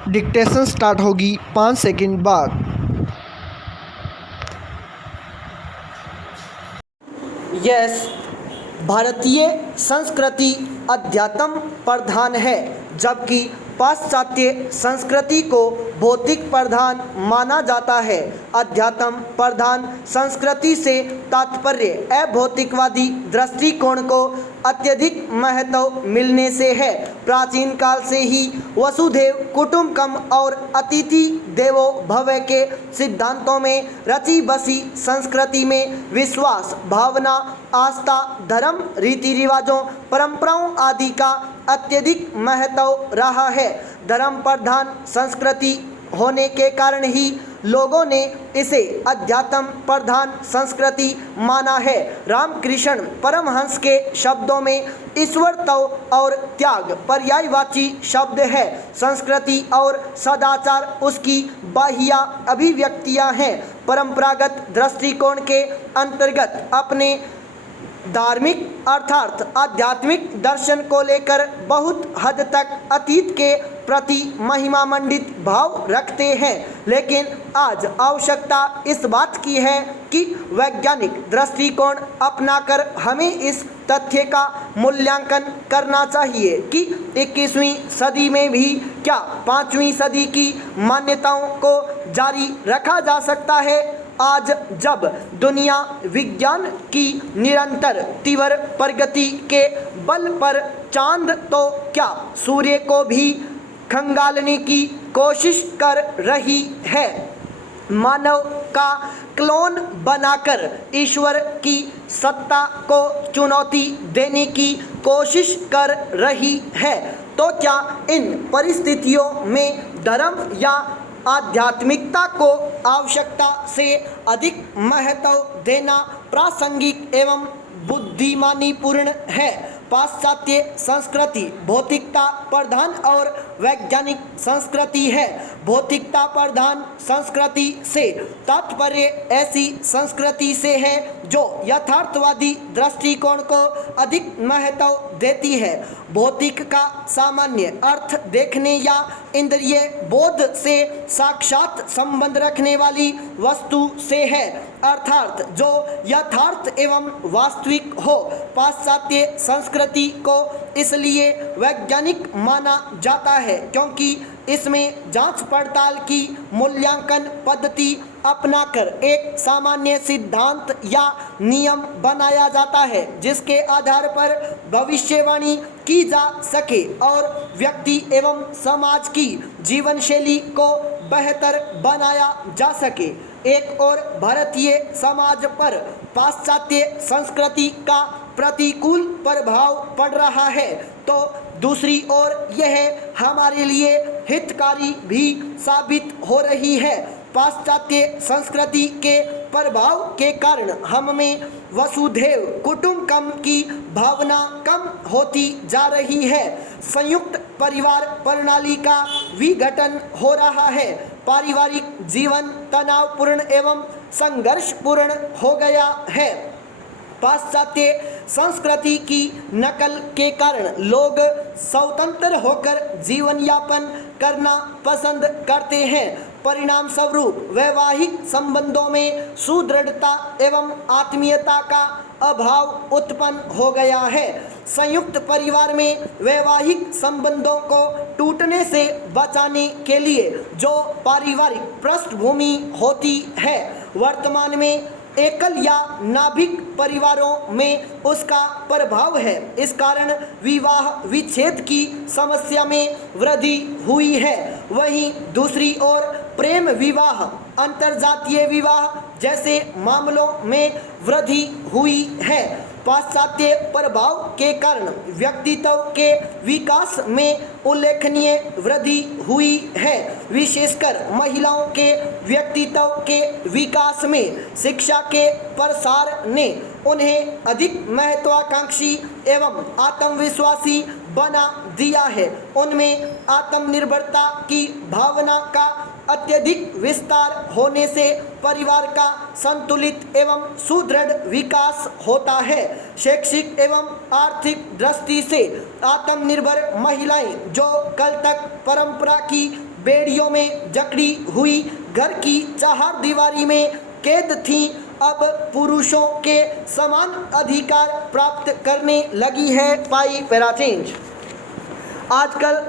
Dictation start होगी 5 second बाद। Yes, भारतीय संस्कृति अध्यात्म प्रधान है, जबकि पाश्चात्य संस्कृति को भौतिक प्रधान माना जाता है। अध्यात्म प्रधान संस्कृति से तात्पर्य अभौतिकवादी दृष्टिकोण को अत्यधिक महत्व मिलने से है। प्राचीन काल से ही वसुधैव कुटुंबकम और अतिथि देवो भव के सिद्धांतों में रची बसी संस्कृति में विश्वास, भावना, आस्था, धर्म, रीति रिवाजों, परंपराओं आदि का अत्यधिक महत्व रहा है। धर्म प्रधान संस्कृति होने के कारण ही लोगों ने इसे अध्यात्म प्रधान संस्कृति माना है। रामकृष्ण परमहंस के शब्दों में ईश्वर तत्व और त्याग पर्यायवाची शब्द है। संस्कृति और सदाचार उसकी बाह्य अभिव्यक्तियां हैं। परंपरागत दृष्टिकोण के अंतर्गत अपने धार्मिक अर्थात आध्यात्मिक दर्शन को लेकर बहुत हद तक अतीत के प्रति महिमा मंडित भाव रखते हैं, लेकिन आज आवश्यकता इस बात की है कि वैज्ञानिक दृष्टिकोण अपनाकर हमें इस तथ्य का मूल्यांकन करना चाहिए कि 21वीं सदी में भी क्या 5वीं सदी की मान्यताओं को जारी रखा जा सकता है। आज जब दुनिया विज्ञान की निरंतर तीव्र प्रगति के बल पर चांद तो क्या सूर्य को भी खंगालने की कोशिश कर रही है, मानव का क्लोन बनाकर ईश्वर की सत्ता को चुनौती देने की कोशिश कर रही है, तो क्या इन परिस्थितियों में धर्म या आध्यात्मिकता को आवश्यकता से अधिक महत्व देना प्रासंगिक एवं बुद्धिमानीपूर्ण है। पाश्चात्य संस्कृति भौतिकता प्रधान और वैज्ञानिक संस्कृति है। भौतिकता प्रधान संस्कृति से तात्पर्य ऐसी संस्कृति से है जो यथार्थवादी दृष्टिकोण को अधिक महत्व देती है। भौतिक का सामान्य अर्थ देखने या इंद्रिय बोध से साक्षात संबंध रखने वाली वस्तु से है, अर्थात जो यथार्थ एवं वास्तविक हो। पाश्चात्य संस्कृति को इसलिए वैज्ञानिक माना जाता है क्योंकि इसमें जांच पड़ताल की मूल्यांकन पद्धति अपनाकर एक सामान्य सिद्धांत या नियम बनाया जाता है जिसके आधार पर भविष्यवाणी की जा सके और व्यक्ति एवं समाज की जीवन शैली को बेहतर बनाया जा सके। एक और भारतीय समाज पर पाश्चात्य संस्कृति का प्रतिकूल प्रभाव पड़ रहा है, तो दूसरी ओर यह हमारे लिए हितकारी भी साबित हो रही है। पाश्चात्य संस्कृति के प्रभाव के कारण हम में वसुधैव कुटुंबकम की भावना कम होती जा रही है। संयुक्त परिवार प्रणाली का विघटन हो रहा है। पारिवारिक जीवन तनावपूर्ण एवं संघर्षपूर्ण हो गया है। पाश्चात्य संस्कृति की नकल के कारण लोग स्वतंत्र होकर जीवन यापन करना पसंद करते हैं। परिणाम स्वरूप वैवाहिक संबंधों में सुदृढ़ता एवं आत्मीयता का अभाव उत्पन्न हो गया है। संयुक्त परिवार में वैवाहिक संबंधों को टूटने से बचाने के लिए जो पारिवारिक पृष्ठभूमि होती है, वर्तमान में एकल या नाभिक परिवारों में उसका प्रभाव है। इस कारण विवाह विच्छेद की समस्या में वृद्धि हुई है। वहीं दूसरी ओर प्रेम विवाह, अंतरजातीय विवाह जैसे मामलों में वृद्धि हुई है। पाश्चात्य प्रभाव के कारण व्यक्तित्व के विकास में उल्लेखनीय वृद्धि हुई है। विशेषकर महिलाओं के व्यक्तित्व के विकास में शिक्षा के प्रसार ने उन्हें अधिक महत्वाकांक्षी एवं आत्मविश्वासी बना दिया है। उनमें आत्मनिर्भरता की भावना का अत्यधिक विस्तार होने से परिवार का संतुलित एवं सुदृढ़ विकास होता है। शैक्षिक एवं आर्थिक दृष्टि से आत्मनिर्भर महिलाएं जो कल तक परंपरा की बेड़ियों में जकड़ी हुई घर की चारदीवारी में कैद थीं, अब पुरुषों के समान अधिकार प्राप्त करने लगी है। पाई पैरा चेंज। आजकल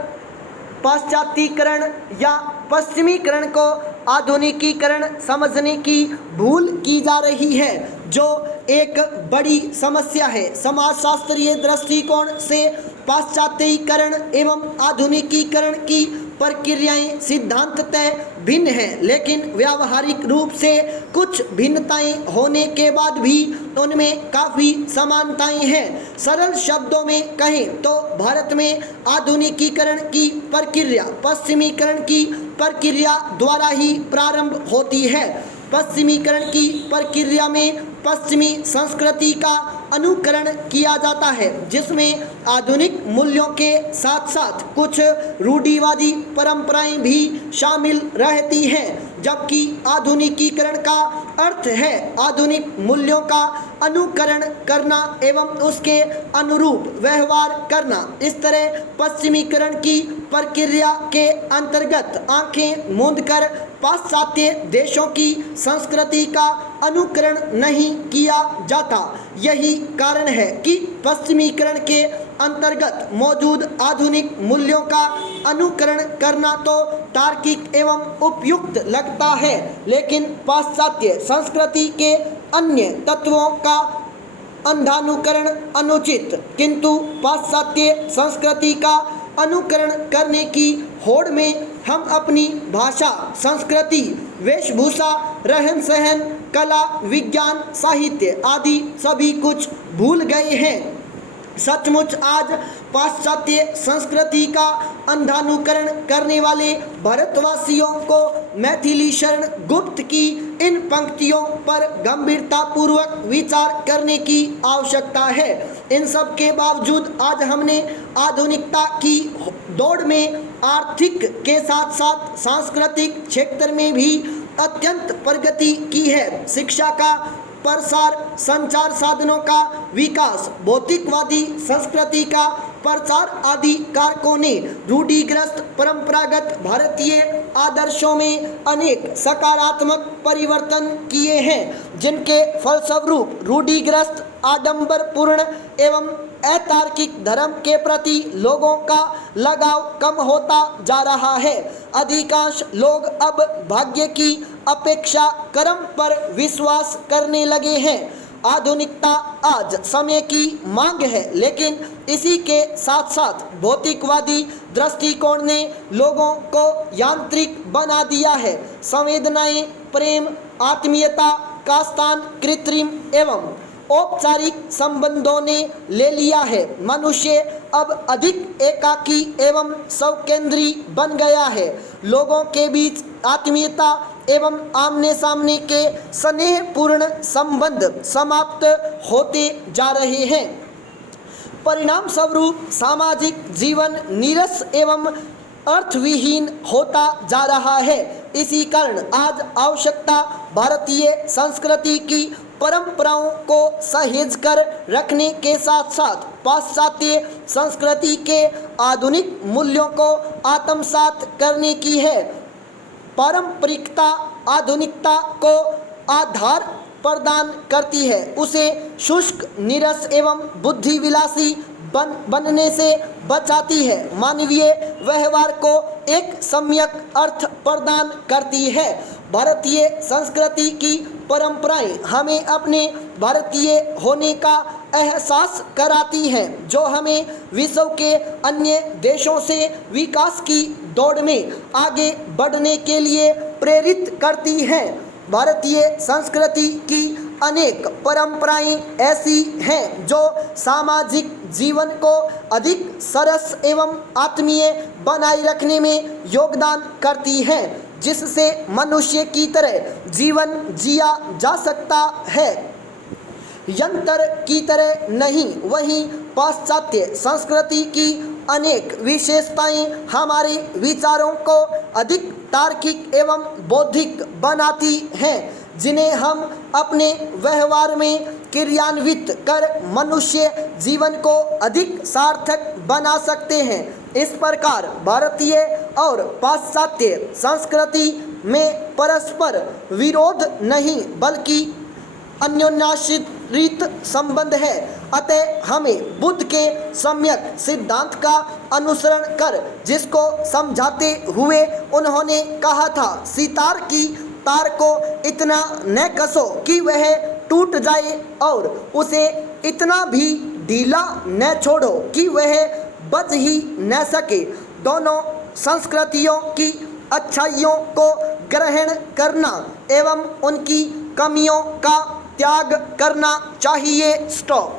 पाश्चात्यीकरण या पश्चिमीकरण को आधुनिकीकरण समझने की भूल की जा रही है, जो एक बड़ी समस्या है। समाजशास्त्रीय दृष्टिकोण से पाश्चात्यीकरण एवं आधुनिकीकरण की प्रक्रियाएं सिद्धांततः भिन्न हैं, लेकिन व्यावहारिक रूप से कुछ भिन्नताएं होने के बाद भी उनमें काफ़ी समानताएं हैं। सरल शब्दों में कहें तो भारत में आधुनिकीकरण की प्रक्रिया पश्चिमीकरण की प्रक्रिया द्वारा ही प्रारंभ होती है। पश्चिमीकरण की प्रक्रिया में पश्चिमी संस्कृति का अनुकरण किया जाता है, जिसमें आधुनिक मूल्यों के साथ साथ कुछ रूढ़िवादी परंपराएं भी शामिल रहती हैं, जबकि आधुनिकीकरण का अर्थ है आधुनिक मूल्यों का अनुकरण करना एवं उसके अनुरूप व्यवहार करना। इस तरह पश्चिमीकरण की प्रक्रिया के अंतर्गत आंखें मूंदकर पाश्चात्य देशों की संस्कृति का अनुकरण नहीं किया जाता। यही कारण है कि पश्चिमीकरण के अंतर्गत मौजूद आधुनिक मूल्यों का अनुकरण करना तो तार्किक एवं उपयुक्त लगता है, लेकिन पाश्चात्य संस्कृति के अन्य तत्वों का अंधानुकरण अनुचित। किंतु पाश्चात्य संस्कृति का अनुकरण करने की होड़ में हम अपनी भाषा, संस्कृति, वेशभूषा, रहन सहन, कला, विज्ञान, साहित्य आदि सभी कुछ भूल गए हैं। सचमुच आज पाश्चात्य संस्कृति का अंधानुकरण करने वाले भारतवासियों को मैथिली शरण गुप्त की इन पंक्तियों पर गंभीरतापूर्वक विचार करने की आवश्यकता है। इन सब के बावजूद आज हमने आधुनिकता की दौड़ में आर्थिक के साथ साथ सांस्कृतिक क्षेत्र में भी अत्यंत प्रगति की है। शिक्षा का प्रसार, संचार साधनों का विकास, भौतिकवादी संस्कृति का प्रचार आदि कारकों ने रूढ़िग्रस्त परंपरागत भारतीय आदर्शों में अनेक सकारात्मक परिवर्तन किए हैं, जिनके फलस्वरूप रूढ़िग्रस्त आडंबरपूर्ण एवं अतार्किक धर्म के प्रति लोगों का लगाव कम होता जा रहा है। अधिकांश लोग अब भाग्य की अपेक्षा कर्म पर विश्वास करने लगे हैं। आधुनिकता आज समय की मांग है, लेकिन इसी के साथ साथ भौतिकवादी दृष्टिकोण ने लोगों को यांत्रिक बना दिया है। संवेदनाएं, प्रेम, आत्मीयता का स्थान कृत्रिम एवं औपचारिक संबंधों ने ले लिया है। मनुष्य अब अधिक एकाकी एवं स्वकेंद्री बन गया है। लोगों के बीच आत्मीयता एवं आमने सामने के स्नेहपूर्ण संबंध समाप्त होते जा रहे हैं। परिणाम स्वरूप सामाजिक जीवन नीरस एवं अर्थविहीन होता जा रहा है। इसी कारण आज आवश्यकता भारतीय संस्कृति की परंपराओं को सहेज कर रखने के साथ साथ पाश्चात्य संस्कृति के आधुनिक मूल्यों को आत्मसात करने की है। पारंपरिकता आधुनिकता को आधार प्रदान करती है, उसे शुष्क, नीरस एवं बुद्धिविलासी बनने से बचाती है, मानवीय व्यवहार को एक सम्यक अर्थ प्रदान करती है। भारतीय संस्कृति की परंपराएं हमें अपने भारतीय होने का एहसास कराती हैं, जो हमें विश्व के अन्य देशों से विकास की दौड़ में आगे बढ़ने के लिए प्रेरित करती हैं। भारतीय संस्कृति की अनेक परंपराएं ऐसी हैं जो सामाजिक जीवन को अधिक सरस एवं आत्मीय बनाए रखने में योगदान करती हैं, जिससे मनुष्य की तरह जीवन जिया जा सकता है, यंत्र की तरह नहीं। वहीं पाश्चात्य संस्कृति की अनेक विशेषताएं हमारे विचारों को अधिक तार्किक एवं बौद्धिक बनाती हैं, जिन्हें हम अपने व्यवहार में क्रियान्वित कर मनुष्य जीवन को अधिक सार्थक बना सकते हैं। इस प्रकार भारतीय और पाश्चात्य संस्कृति में परस्पर विरोध नहीं बल्कि अन्योन्याश्रित संबंध है। अतः हमें बुद्ध के सम्यक सिद्धांत का अनुसरण कर, जिसको समझाते हुए उन्होंने कहा था, सितार की तार को इतना न कसो कि वह टूट जाए और उसे इतना भी ढीला न छोड़ो कि वह बच ही न सके। दोनों संस्कृतियों की अच्छाइयों को ग्रहण करना एवं उनकी कमियों का त्याग करना चाहिए। स्टॉप।